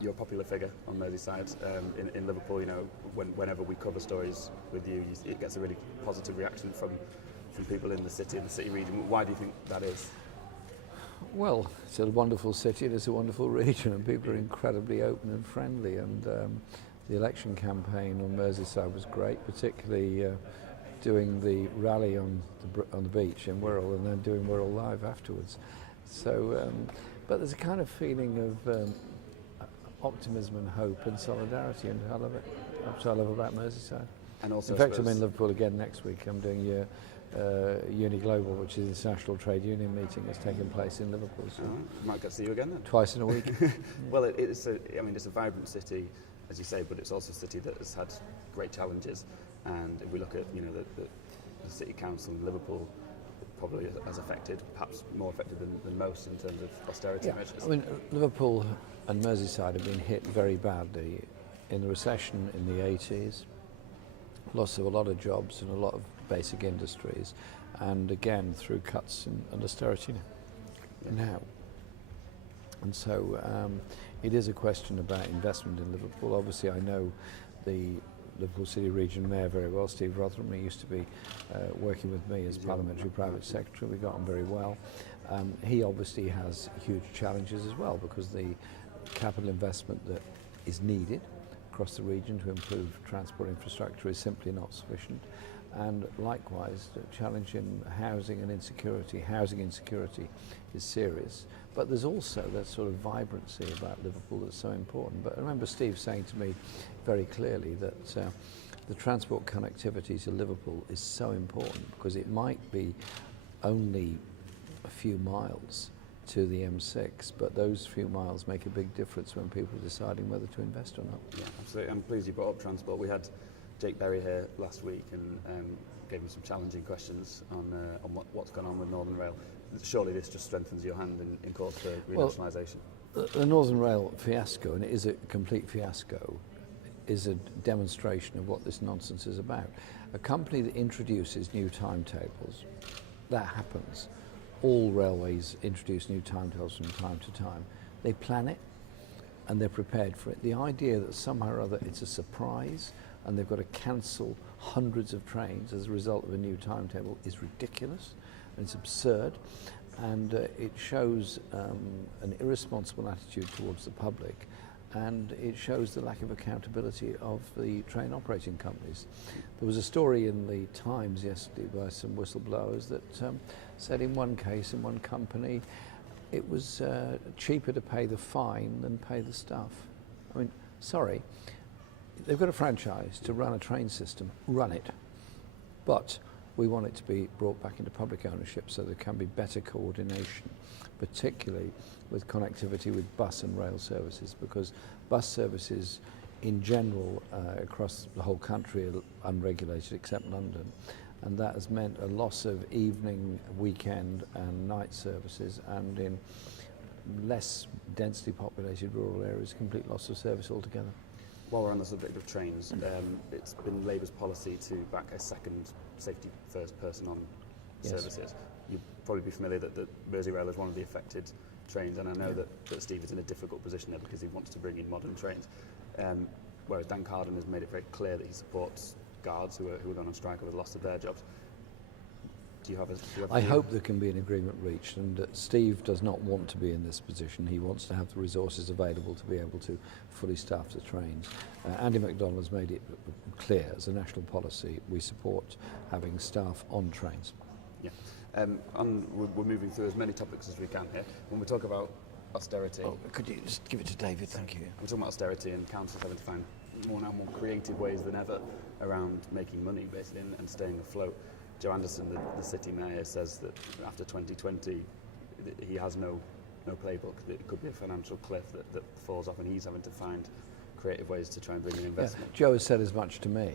you're a popular figure on Merseyside in Liverpool. You know, whenever we cover stories with you, it gets a really positive reaction from people in the city and the city region. Why do you think that is? Well, it's a wonderful city and it's a wonderful region, and people are incredibly open and friendly. And the election campaign on Merseyside was great, particularly doing the rally on the beach in Wirral and then doing Wirral Live afterwards. So, but there's a kind of feeling of optimism and hope and solidarity, and I love it. That's what I love about Merseyside. And also, in fact, I'm in Liverpool again next week. I'm doing Uni Global, which is the International Trade Union meeting that's taking place in Liverpool. So might get to see you again then. Twice in a week. Well, it's a vibrant city, as you say, but it's also a city that has had great challenges. And if we look at the city council in Liverpool, probably as affected, perhaps more affected than most in terms of austerity measures. I mean, Liverpool and Merseyside have been hit very badly in the recession in the 80s, loss of a lot of jobs and a lot of basic industries, and again through cuts and austerity now. And so it is a question about investment in Liverpool. Obviously, I know the Liverpool City Region Mayor very well. Steve Rotherham, he used to be working with me as Parliamentary Private Secretary. We got on very well. He obviously has huge challenges as well, because the capital investment that is needed across the region to improve transport infrastructure is simply not sufficient. And likewise, the challenge in housing and insecurity. Housing insecurity is serious, but there's also that sort of vibrancy about Liverpool that's so important. But I remember Steve saying to me very clearly that the transport connectivity to Liverpool is so important, because it might be only a few miles to the M6, but those few miles make a big difference when people are deciding whether to invest or not. Yeah, absolutely. I'm pleased you brought up transport. We had Jake Berry here last week and gave me some challenging questions on what's gone on with Northern Rail. Surely this just strengthens your hand in calls for renationalisation. Well, the Northern Rail fiasco, and it is a complete fiasco, is a demonstration of what this nonsense is about. A company that introduces new timetables, that happens. All railways introduce new timetables from time to time. They plan it and they're prepared for it. The idea that somehow or other it's a surprise and they've got to cancel hundreds of trains as a result of a new timetable is ridiculous, and it's absurd, and it shows an irresponsible attitude towards the public, and it shows the lack of accountability of the train operating companies. There was a story in the Times yesterday by some whistleblowers that said in one case, in one company, it was cheaper to pay the fine than pay the staff. I mean, sorry, they've got a franchise to run a train system, run it. But we want it to be brought back into public ownership so there can be better coordination, particularly with connectivity with bus and rail services, because bus services in general across the whole country are unregulated except London, and that has meant a loss of evening, weekend and night services, and in less densely populated rural areas, complete loss of service altogether. While we're on the subject of trains, it's been Labour's policy to back a second safety first person on services. You'll probably be familiar that Merseyrail is one of the affected trains, and I know that Steve is in a difficult position there because he wants to bring in modern trains, whereas Dan Carden has made it very clear that he supports guards who are going on strike or have lost their jobs. Do you have a I hope there can be an agreement reached, and Steve does not want to be in this position. He wants to have the resources available to be able to fully staff the trains. Andy McDonald has made it clear as a national policy we support having staff on trains. Yeah. We're moving through as many topics as we can here. When we talk about austerity... Oh, could you just give it to David? Thank you. We're talking about austerity and councils having to find more creative ways than ever around making money, basically, and staying afloat. Joe Anderson, the city mayor, says that after 2020 he has no playbook. It could be a financial cliff that falls off, and he's having to find creative ways to try and bring in investment. Yeah, Joe has said as much to me,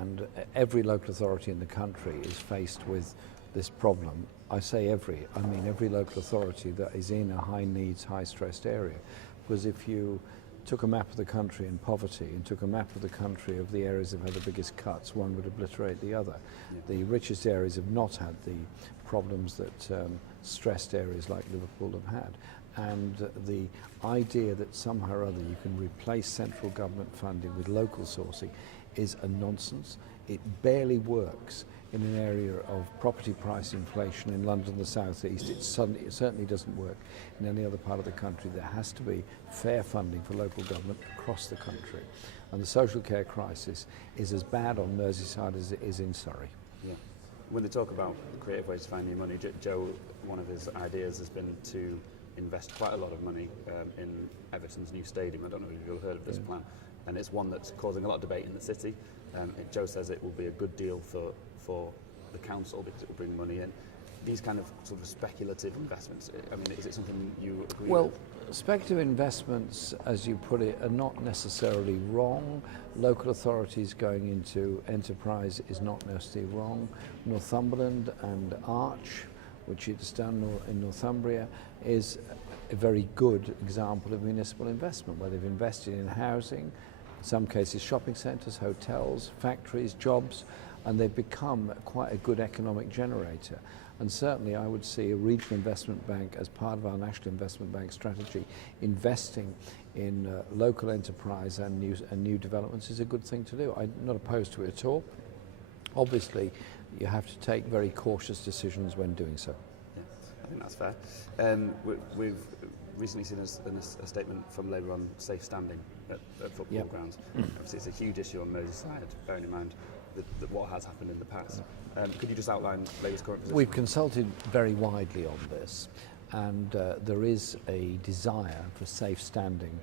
and every local authority in the country is faced with this problem. I say every, I mean every local authority that is in a high needs, high stressed area. Because if you took a map of the country in poverty and took a map of the country of the areas that have had the biggest cuts, one would obliterate the other. Yeah. The richest areas have not had the problems that stressed areas like Liverpool have had. And the idea that somehow or other you can replace central government funding with local sourcing is a nonsense. It barely works in an area of property price inflation in London, the South East. It certainly doesn't work in any other part of the country. There has to be fair funding for local government across the country. And the social care crisis is as bad on Merseyside as it is in Surrey. Yeah. When they talk about creative ways to find new money, Joe, one of his ideas has been to invest quite a lot of money in Everton's new stadium. I don't know if you've heard of this plan. And it's one that's causing a lot of debate in the city. Joe says it will be a good deal for the council because it will bring money in. These kind of sort of speculative investments, I mean, is it something you agree with? Well, speculative investments, as you put it, are not necessarily wrong. Local authorities going into enterprise is not necessarily wrong. Northumberland and Arch, which is done in Northumbria, is a very good example of municipal investment, where they've invested in housing, in some cases shopping centres, hotels, factories, jobs, and they've become quite a good economic generator. And certainly I would see a regional investment bank as part of our national investment bank strategy. Investing in local enterprise and new developments is a good thing to do. I'm not opposed to it at all. Obviously, you have to take very cautious decisions when doing so. Yeah, I think that's fair. We've recently seen a statement from Labour on safe standing at football grounds. Obviously, it's a huge issue on Merseyside, bearing in mind what has happened in the past. Could you just outline Labour's current position? We've consulted very widely on this, and there is a desire for safe standing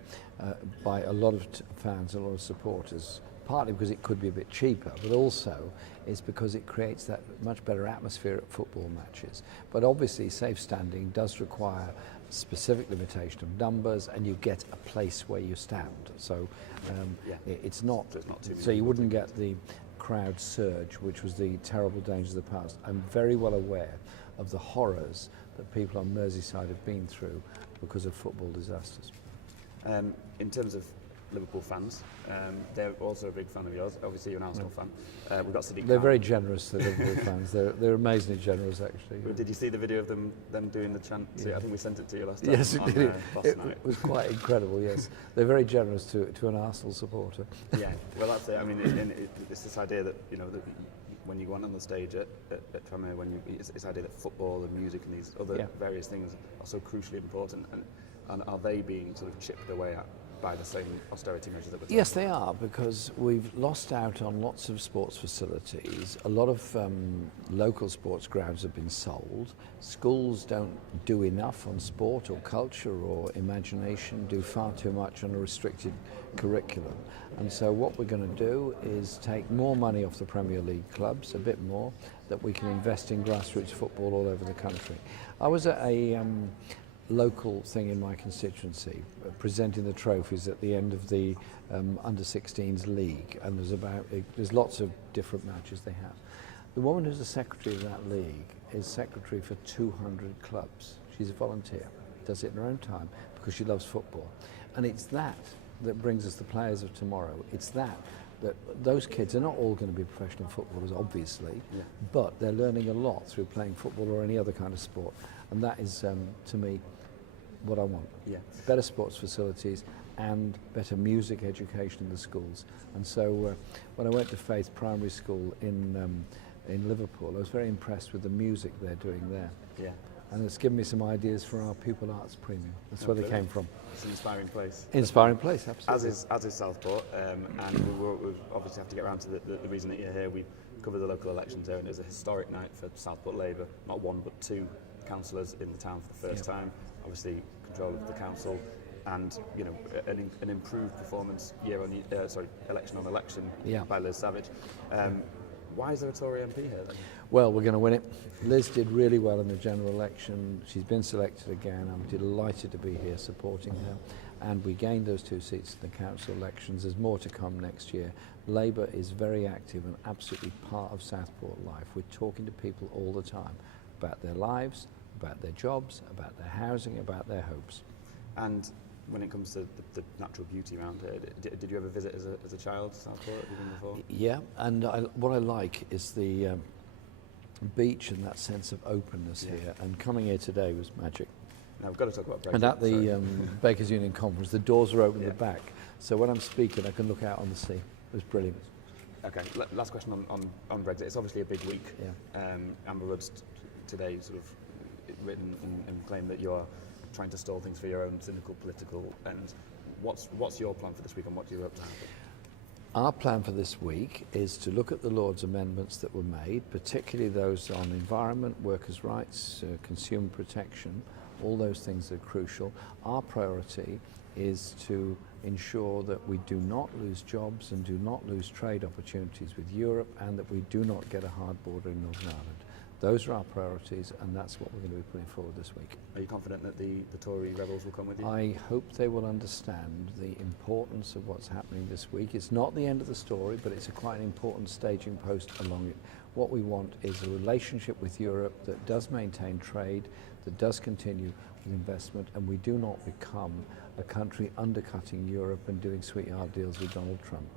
by a lot of fans, a lot of supporters, partly because it could be a bit cheaper, but also it's because it creates that much better atmosphere at football matches. But obviously safe standing does require specific limitation of numbers, and you get a place where you stand. So it's not so you wouldn't get the crowd surge, which was the terrible dangers of the past. I'm very well aware of the horrors that people on Merseyside have been through because of football disasters. In terms of Liverpool fans, they're also a big fan of yours. Obviously, you're an Arsenal fan. We've got Sadiq They're Khan. very generous, the Liverpool fans. They're amazingly generous, actually. Did you see the video of them doing the chant? Yeah. I think we sent it to you last time. Yes, on, it night. was quite incredible. Yes, they're very generous to an Arsenal supporter. Yeah, well, that's it. I mean, it's this idea that that when you go on the stage at Tranmere, it's this idea that football and music and these other various things are so crucially important, and are they being sort of chipped away at by the same austerity measures that we're talking Yes, they are, because we've lost out on lots of sports facilities. A lot of local sports grounds have been sold. Schools don't do enough on sport or culture or imagination, do far too much on a restricted curriculum. And so what we're going to do is take more money off the Premier League clubs, a bit more, that we can invest in grassroots football all over the country. I was at a local thing in my constituency, presenting the trophies at the end of the under-16s league, and there's lots of different matches they have. The woman who's the secretary of that league is secretary for 200 clubs. She's a volunteer, does it in her own time because she loves football, and it's that brings us the players of tomorrow. It's that those kids are not all going to be professional footballers, obviously, but they're learning a lot through playing football or any other kind of sport, and that is, to me, what I want. Yeah. Better sports facilities and better music education in the schools. And so when I went to Faith Primary School in Liverpool, I was very impressed with the music they're doing there. Yeah. And it's given me some ideas for our pupil arts premium. That's where they came from. It's an inspiring place. Inspiring place, absolutely. As is Southport, and we obviously have to get around to the reason that you're here. We covered the local elections here, and it was a historic night for Southport Labour. Not one but two councillors in the town for the first time. Obviously, control of the council, and an improved performance election on election by Liz Savage. Why is there a Tory MP here then? Well, we're going to win it. Liz did really well in the general election. She's been selected again. I'm delighted to be here supporting her. And we gained those 2 seats in the council elections. There's more to come next year. Labour is very active and absolutely part of Southport life. We're talking to people all the time about their lives, about their jobs, about their housing, about their hopes. And when it comes to the natural beauty around here, did you ever visit as a child Southport? Have you been before? Yeah, and what I like is the beach and that sense of openness here, and coming here today was magic. Now we've got to talk about Brexit. And at the Bakers Union conference, the doors are open at the back. So when I'm speaking, I can look out on the sea. It was brilliant. Okay, last question on Brexit. It's obviously a big week. Yeah. Amber Rudd's today sort of written and claimed that you're trying to stall things for your own cynical political ends. What's your plan for this week, and what do you hope to happen? Our plan for this week is to look at the Lord's amendments that were made, particularly those on environment, workers' rights, consumer protection, all those things that are crucial. Our priority is to ensure that we do not lose jobs and do not lose trade opportunities with Europe, and that we do not get a hard border in Northern Ireland. Those are our priorities, and that's what we're going to be putting forward this week. Are you confident that the Tory rebels will come with you? I hope they will understand the importance of what's happening this week. It's not the end of the story, but it's quite an important staging post along it. What we want is a relationship with Europe that does maintain trade, that does continue with investment, and we do not become a country undercutting Europe and doing sweetheart deals with Donald Trump.